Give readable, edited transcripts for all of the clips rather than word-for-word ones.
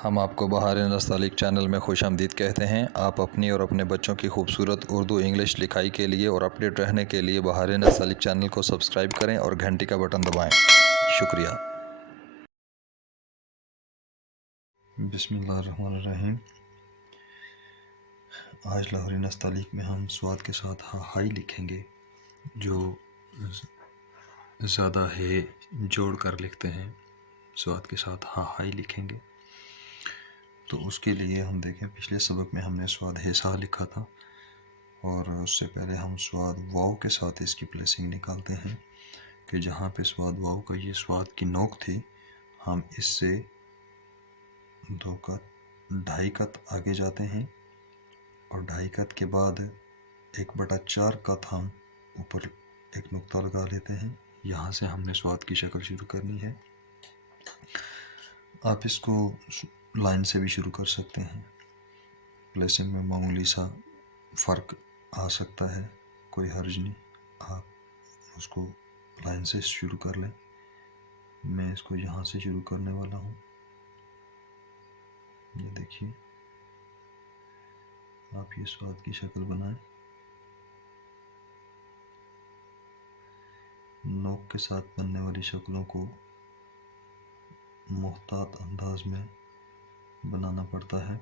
हम आपको बहार नस्तालिक चैनल में खुशामदीद कहते हैं। आप अपनी और अपने बच्चों की खूबसूरत उर्दू इंग्लिश लिखाई के लिए और अपडेट रहने के लिए बहार नस्तालिक चैनल को सब्सक्राइब करें और घंटी का बटन दबाएं। शुक्रिया। बिस्मिल्लाहिर्रहमानिर्रहीम। आज लाहौरी नस्तालिक में हम स्वाद के साथ हाई लिखेंगे, जो ज़्यादा है जोड़ कर लिखते हैं। स्वाद के साथ हाई लिखेंगे तो उसके लिए हम देखें, पिछले सबक में हमने स्वाद हेसा लिखा था और उससे पहले हम स्वाद वाव के साथ इसकी प्लेसिंग निकालते हैं कि जहाँ पे स्वाद वाव का ये स्वाद की नोक थी, हम इससे 2 कत 2.5 कत आगे जाते हैं और 2.5 कत के बाद 1/4 कत हम ऊपर एक नुक्ता लगा लेते हैं। यहाँ से हमने स्वाद की शक्ल शुरू करनी है। आप इसको लाइन से भी शुरू कर सकते हैं। प्लेसिंग में मामूली सा फ़र्क आ सकता है, कोई हर्ज नहीं, आप उसको लाइन से शुरू कर लें। मैं इसको यहाँ से शुरू करने वाला हूँ। ये देखिए, आप ये स्वाद की शक्ल बनाएं। नोक के साथ बनने वाली शक्लों को मुहतात अंदाज में बनाना पड़ता है।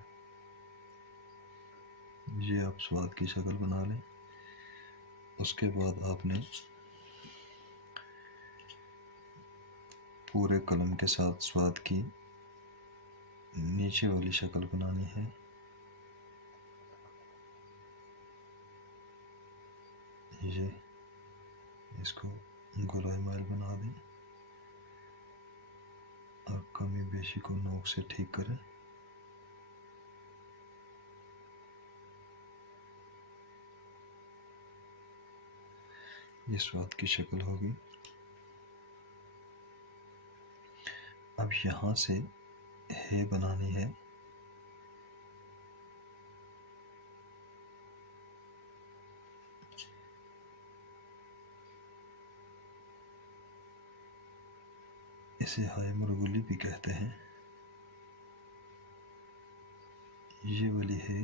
ये आप स्वाद की शक्ल बना लें। उसके बाद आपने पूरे कलम के साथ स्वाद की नीचे वाली शक्ल बनानी है। ये इसको गोलाई माइल बना दें और कमी बेशी को नोक से ठीक करें। ये स्वाद की शक्ल होगी। अब यहाँ से है बनानी है। इसे हाय मरगुली भी कहते हैं। ये वाली है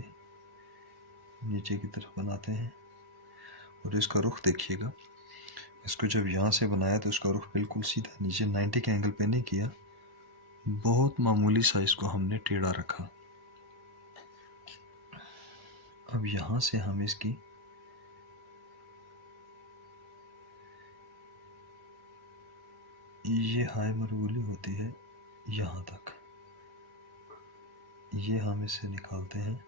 नीचे की तरफ बनाते हैं और इसका रुख देखिएगा। इसको जब यहाँ से बनाया तो इसका रुख बिल्कुल सीधा नीचे 90 के एंगल पे नहीं किया, बहुत मामूली सा इसको हमने टेढ़ा रखा। अब यहाँ से हम इसकी ये हाय मरगुली होती है यहाँ तक, ये हम इसे निकालते हैं।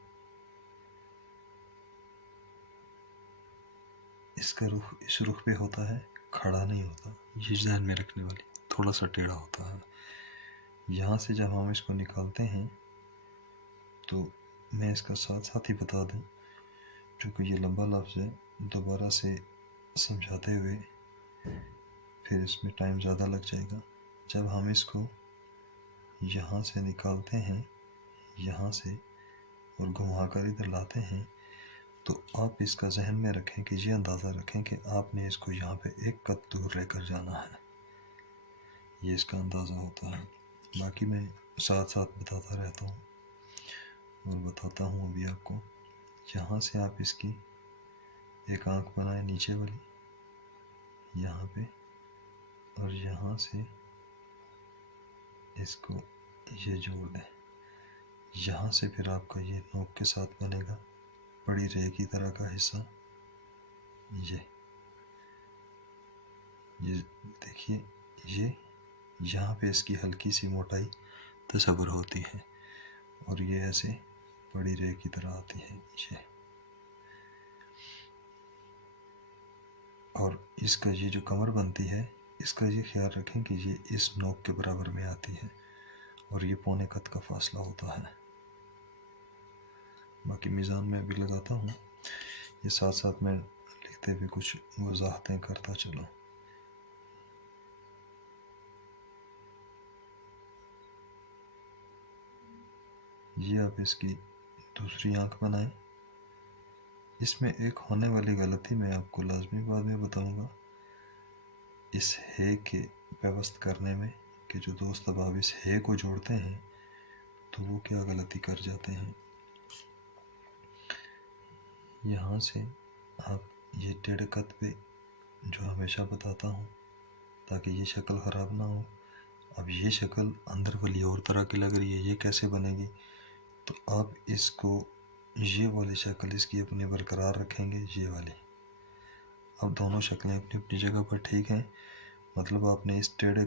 इसका रुख इस रुख पे होता है, खड़ा नहीं होता। ये ध्यान में रखने वाली, थोड़ा सा टेढ़ा होता है। यहाँ से जब हम इसको निकालते हैं तो मैं इसका साथ साथ ही बता दूं, क्योंकि ये लंबा लफ्ज़ है, दोबारा से समझाते हुए फिर इसमें टाइम ज़्यादा लग जाएगा। जब हम इसको यहाँ से निकालते हैं, यहाँ से, और घुमाकर इधर लाते हैं, तो आप इसका जहन में रखें कि ये अंदाज़ा रखें कि आपने इसको यहाँ पे 1 कत दूर लेकर जाना है। ये इसका अंदाज़ा होता है। बाकी मैं साथ साथ बताता रहता हूँ और बताता हूँ अभी आपको। यहाँ से आप इसकी एक आँख बनाएं नीचे वाली, यहाँ पे, और यहाँ से इसको ये जोड़ दें। यहाँ से फिर आपका ये नोक के साथ बनेगा बड़ी रे की तरह का हिस्सा। ये देखिए, ये यहाँ पे इसकी हल्की सी मोटाई तस्वर होती है और ये ऐसे बड़ी रे की तरह आती है ये। और इसका ये जो कमर बनती है, इसका ये ख्याल रखें कि ये इस नोक के बराबर में आती है और ये पौने कत का फासला होता है। बाकी मीज़ान में भी लगाता हूँ, ये साथ साथ मैं लिखते भी कुछ वजाहतें करता चलो। ये आप इसकी दूसरी आँख बनाएं। इसमें एक होने वाली गलती मैं आपको लाजमी बाद में बताऊंगा। इस है के व्यवस्थ करने में कि जो दोस्त अब आप इस है को जोड़ते हैं तो वो क्या गलती कर जाते हैं। यहाँ से आप ये टेढ़े कत पे जो हमेशा बताता हूँ ताकि ये शक्ल ख़राब ना हो। अब ये शक्ल अंदर वाली और तरह की लग रही है, ये कैसे बनेगी? तो आप इसको ये वाली शक्ल इसकी अपनी बरकरार रखेंगे, ये वाली। अब दोनों शक्लें अपनी अपनी जगह पर ठीक हैं। मतलब आपने इस टेढ़े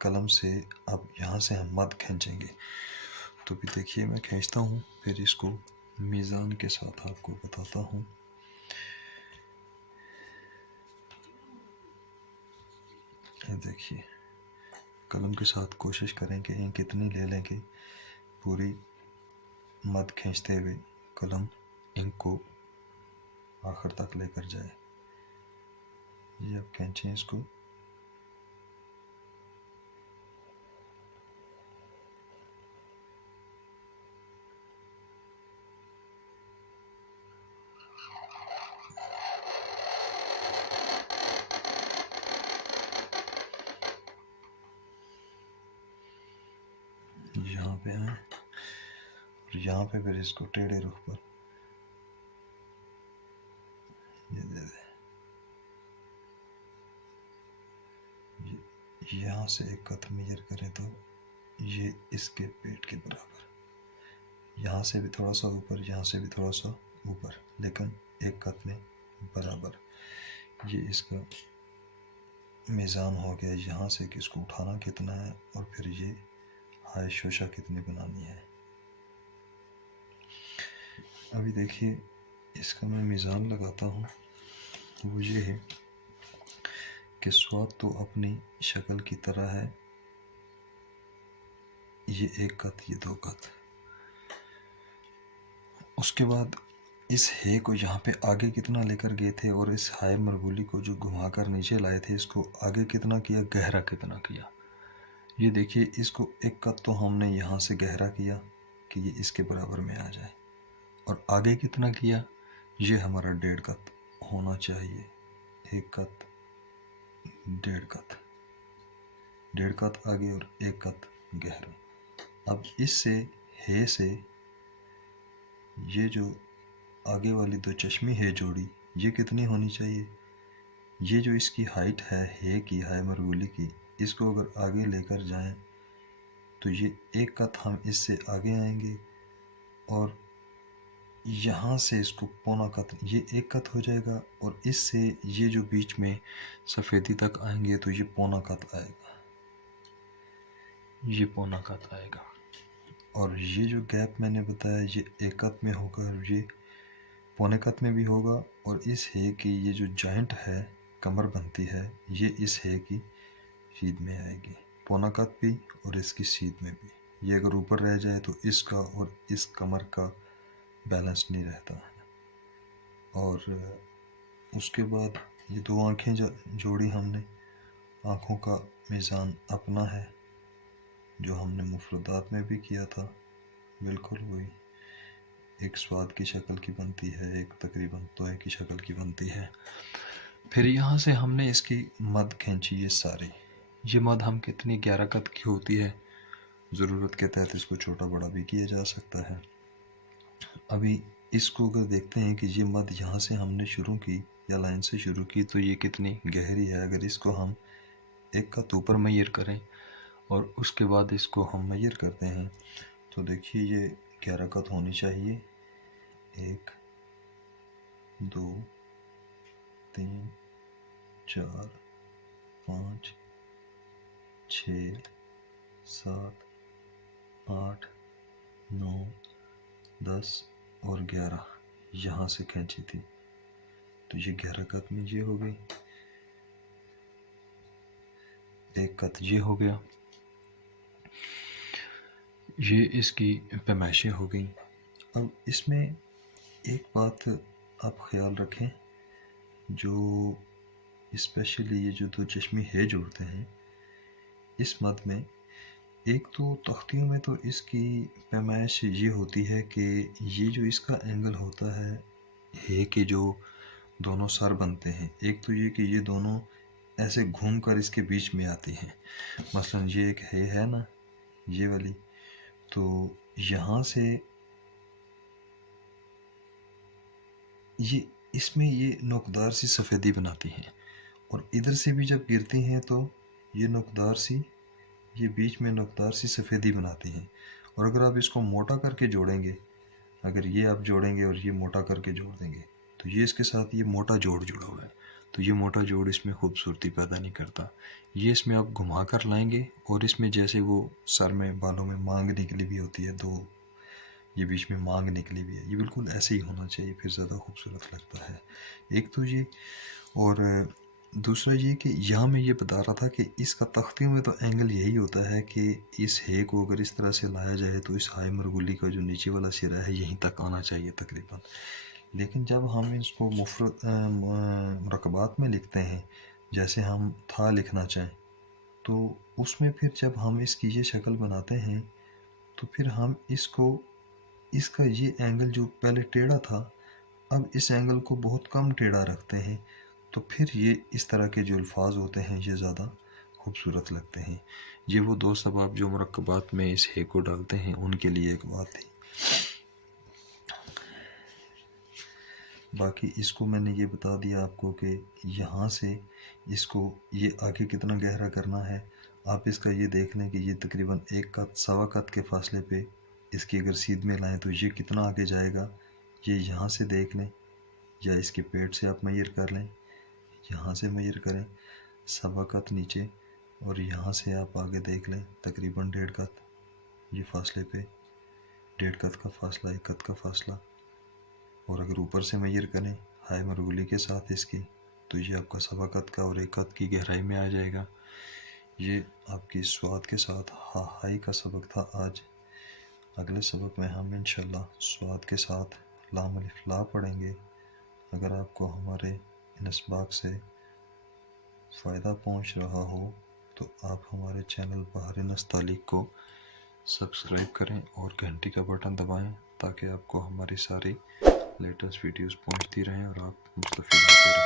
कलम से आप यहाँ से हम मद खींचेंगे। तो भी देखिए मैं खींचता हूँ, फिर इसको मीज़ान के साथ आपको बताता हूँ। देखिए कलम के साथ कोशिश करेंगे इंक इतनी ले लेंगे, पूरी मद खींचते हुए कलम इंक को आखिर तक लेकर जाए। ये अब खींचें इसको। यहाँ पे आए और यहाँ पे फिर इसको टेढ़े रुख पर ये दे दे। यहाँ से एक कत मेजर करें तो ये इसके पेट के बराबर, यहाँ से भी थोड़ा सा ऊपर, यहाँ से भी थोड़ा सा ऊपर, लेकिन एक कत में बराबर। ये इसका मीज़ान हो गया। यहाँ से कि इसको उठाना कितना है और फिर ये हाय शोशा कितनी बनानी है। अभी देखिए इसका मैं मीज़ान लगाता हूँ। वो ये है कि स्वाद तो अपनी शक्ल की तरह है, ये एक कत, ये दो कत। उसके बाद इस हे को यहाँ पे आगे कितना लेकर गए थे और इस हाय मरगुली को जो घुमाकर नीचे लाए थे, इसको आगे कितना किया, गहरा कितना किया। ये देखिए इसको एक कत तो हमने यहाँ से गहरा किया कि ये इसके बराबर में आ जाए, और आगे कितना किया, ये हमारा 1.5 कत होना चाहिए। एक कत, 1.5 कत, 1.5 कत आगे और 1 कत गहरा। अब इससे हे से ये जो आगे वाली दो चश्मी है जोड़ी, ये कितनी होनी चाहिए? ये जो इसकी हाइट है हे की, हाय मरगुली की, इसको अगर आगे लेकर जाएं तो ये 1 कत हम इससे आगे आएंगे और यहाँ से इसको पौना कत, ये 1 कत हो जाएगा, और इससे ये जो बीच में सफ़ेदी तक आएंगे तो ये पौना कत आएगा, ये पौना कत आएगा। और ये जो गैप मैंने बताया ये 1 कत में होगा और ये पौने कत में भी होगा। और इस हे की ये जो जॉइंट है, कमर बनती है, ये इस हे की सीध में आएगी, पौना कत भी और इसकी सीध में भी। ये अगर ऊपर रह जाए तो इसका और इस कमर का बैलेंस नहीं रहता है। और उसके बाद ये दो आँखें जोड़ी हमने, आँखों का मीज़ान अपना है जो हमने मुफरदात में भी किया था, बिल्कुल वही। एक स्वाद की शक्ल की बनती है, एक तकरीबन तोय की शक्ल की बनती है। फिर यहाँ से हमने इसकी मद खींची, ये सारी, ये मद हम कितनी 11 कत की होती है, ज़रूरत के तहत इसको छोटा बड़ा भी किया जा सकता है। अभी इसको अगर देखते हैं कि ये मद यहाँ से हमने शुरू की या लाइन से शुरू की तो ये कितनी गहरी है। अगर इसको हम 1 कत ऊपर मैयर करें और उसके बाद इसको हम मैयर करते हैं तो देखिए ये 11 कत होनी चाहिए। 1 2 3 4 5 6 7 8 9 10 और 11 यहाँ से खींची थी तो ये 11 कत में ये हो गई, 1 कत ये हो गया, ये इसकी पैमाइशें हो गई। अब इसमें एक बात आप ख्याल रखें, जो स्पेशली ये जो दो चश्मी है जोड़ते हैं इस मद में, एक तो तख्तियों में तो इसकी पैमाइश ये होती है कि ये जो इसका एंगल होता है के जो दोनों सर बनते हैं, एक तो ये कि ये दोनों ऐसे घूम कर इसके बीच में आती हैं। मसलन ये एक है ना ये वाली, तो यहाँ से ये इसमें ये नोकदार सी सफ़ेदी बनाती हैं, और इधर से भी जब गिरती हैं तो ये नोकदार सी, ये बीच में नोकदार सी सफ़ेदी बनाती हैं। और अगर आप इसको मोटा करके जोड़ेंगे, अगर ये आप जोड़ेंगे और ये मोटा करके जोड़ देंगे, तो ये इसके साथ ये मोटा जोड़ जुड़ा हुआ है, तो ये मोटा जोड़ इसमें खूबसूरती पैदा नहीं करता। ये इसमें आप घुमा कर लाएंगे, और इसमें जैसे वो सर में बालों में मांग निकली भी होती है, दो ये बीच में मांग निकली भी है, ये बिल्कुल ऐसे ही होना चाहिए, फिर ज़्यादा खूबसूरत लगता है। एक तो ये, और दूसरा ये कि यहाँ मैं ये बता रहा था कि इसका तख्तियों में तो एंगल यही होता है कि इस हे को अगर इस तरह से लाया जाए तो इस हाई मरगुली का जो नीचे वाला सिरा है यहीं तक आना चाहिए तकरीबन। लेकिन जब हम इसको मुरकबात में लिखते हैं, जैसे हम था लिखना चाहें, तो उसमें फिर जब हम इसकी ये शक्ल बनाते हैं तो फिर हम इसका ये एंगल जो पहले टेढ़ा था, अब इस एंगल को बहुत कम टेढ़ा रखते हैं, तो फिर ये इस तरह के जो अल्फाज होते हैं ये ज़्यादा खूबसूरत लगते हैं। ये वो दो सबब जो मुरक्कबात में इस हे को डालते हैं उनके लिए एक बात थी। बाकी इसको मैंने ये बता दिया आपको कि यहाँ से इसको ये आगे कितना गहरा करना है। आप इसका ये देख लें कि ये तकरीबन 1 कत सवा कत के फासले पे इसकी अगर सीध में लाएँ तो ये कितना आगे जाएगा, ये यहाँ से देख लें, या इसके पेट से आप मैयर कर लें, यहाँ से मैयर करें सवा कत नीचे, और यहाँ से आप आगे देख लें तकरीबन 1.5 कत, ये फासले पे 1.5 कत का फासला, 1 कत का फासला। और अगर ऊपर से मैयर करें हाई मरगुली के साथ इसकी, तो ये आपका सवा कत का और 1 कत की गहराई में आ जाएगा। ये आपकी स्वाद के साथ हाई का सबक था आज। अगले सबक में हम इंशाल्लाह स्वाद के साथ लाम अलिफ ला पढ़ेंगे। अगर आपको हमारे इन इसबाक से फ़ायदा पहुंच रहा हो तो आप हमारे चैनल बहार नस्तालिक को सब्सक्राइब करें और घंटी का बटन दबाएं, ताकि आपको हमारी सारी लेटेस्ट वीडियोस पहुंचती रहें और आप मुस्तफ़ीद होते रहें।